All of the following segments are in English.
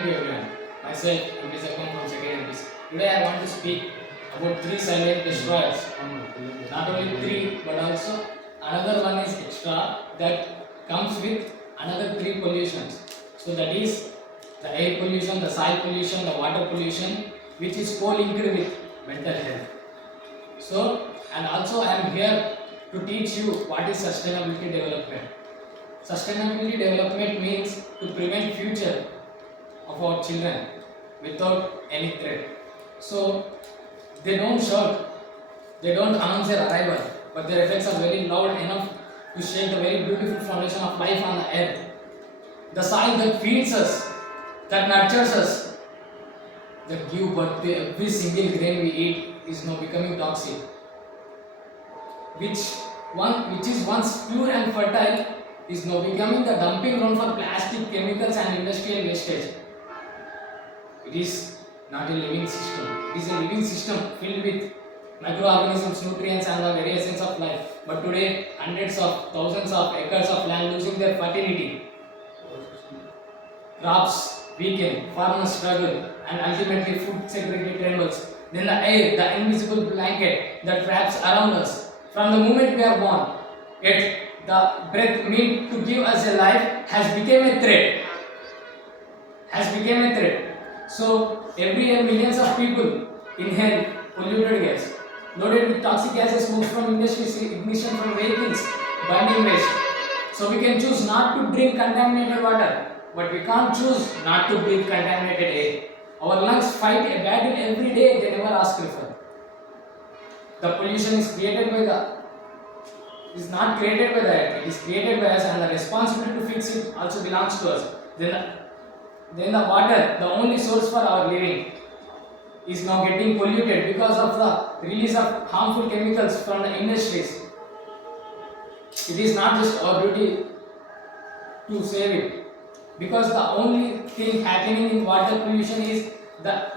evening to everyone. Myself, MPs Akon from second MPs. Today I want to speak about three silent destroyers. Not only three, but also another one is extra that comes with another three pollutions. So that is the air pollution, the soil pollution, the water pollution, which is co-linked with mental health. So, and also I am here to teach you what is sustainability development. Sustainability development means to prevent future of our children without any threat. So they don't shout, they don't announce their arrival, but their effects are very loud enough to shape the very beautiful foundation of life on the earth. The soil that feeds us, that nurtures us, that give birth to every single grain we eat is now becoming toxic. Which is once pure and fertile is now becoming the dumping ground for plastic, chemicals and industrial wastage. It is not a living system. It is a living system filled with microorganisms, nutrients and the very essence of life. But today, hundreds of thousands of acres of land losing their fertility. Crops weaken, farmers struggle and ultimately food security trembles. Then the air, the invisible blanket that wraps around us from the moment we are born, yet the breath meant to give us a life has become a threat. So every year millions of people inhale polluted gas, loaded with toxic gases, smoke from industries, ignition from vehicles, burning waste. So we can choose not to drink contaminated water, but we can't choose not to breathe contaminated air. Our lungs fight a battle every day they never ask for. The pollution is created by is not created by the earth, it is created by us, and the responsibility to fix it also belongs to us. Then the water, the only source for our living, is now getting polluted because of the release of harmful chemicals from the industries. It is not just our duty to save it, because the only thing happening in water pollution is the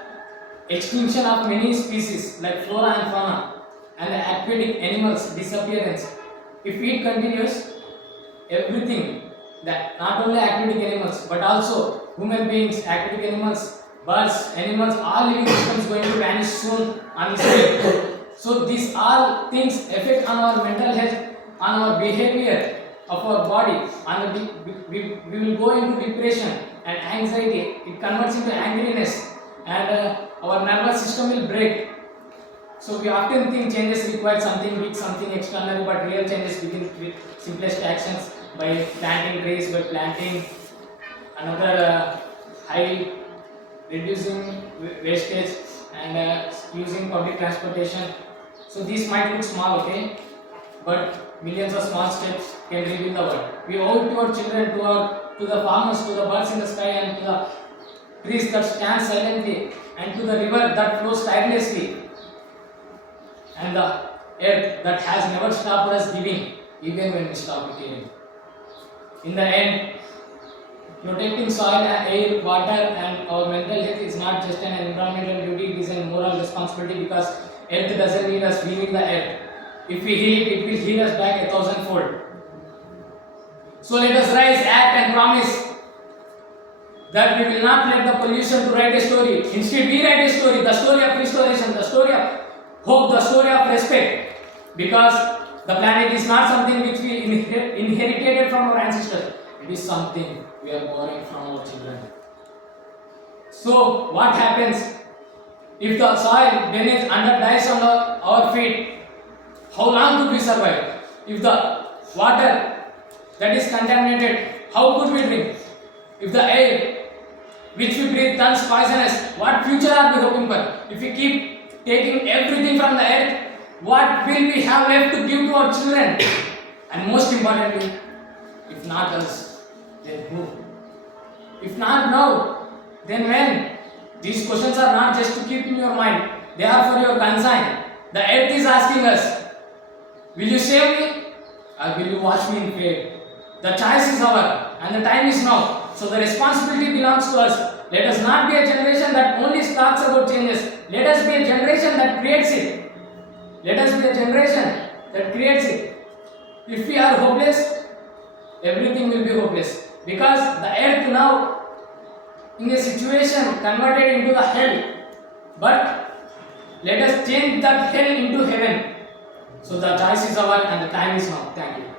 extinction of many species like flora and fauna and the aquatic animals disappearance. If it continues, everything, that not only aquatic animals but also human beings, aquatic animals, birds, animals, all living systems going to vanish soon on this earth. So these all things affect on our mental health, on our behavior of our body, and we will go into depression and anxiety. It converts into angriness, and our nervous system will break. So we often think changes require something big, something external, but real changes begin with simplest actions, by planting trees, by planting another high, reducing wastage and using public transportation. So these might look small, okay, but millions of small steps can rebuild the world. We owe it to our children, to the farmers, to the birds in the sky, and to the trees that stand silently, and to the river that flows tirelessly, and the earth that has never stopped us giving, even when we stop caring. In the end, protecting soil and air, water and our mental health is not just an environmental duty, it is a moral responsibility, because earth doesn't need us, we need the earth. If we heal it, it will heal us back 1,000-fold. So let us rise, act and promise that we will not let the pollution to write a story. Instead, we write a story, the story of restoration, the story of hope, the story of respect, because the planet is not something which we inherited from our ancestors. It is something we are borrowing from our children. So what happens if the soil beneath under dies on our feet? How long could we survive? If the water that is contaminated, how could we drink? If the air which we breathe turns poisonous, what future are we hoping for? If we keep taking everything from the earth, what will we have left to give to our children? And most importantly, if not us, then who? If not now, then when? These questions are not just to keep in your mind, they are for your concern. The earth is asking us, will you save me or will you watch me in pain? The choice is ours and the time is now. So the responsibility belongs to us. Let us not be a generation that only talks about changes. Let us be a generation that creates it. Let us be a generation that creates it. If we are hopeless, everything will be hopeless. Because the earth now in a situation converted into the hell, but let us change that hell into heaven. So the choice is ours and the time is now. Thank you.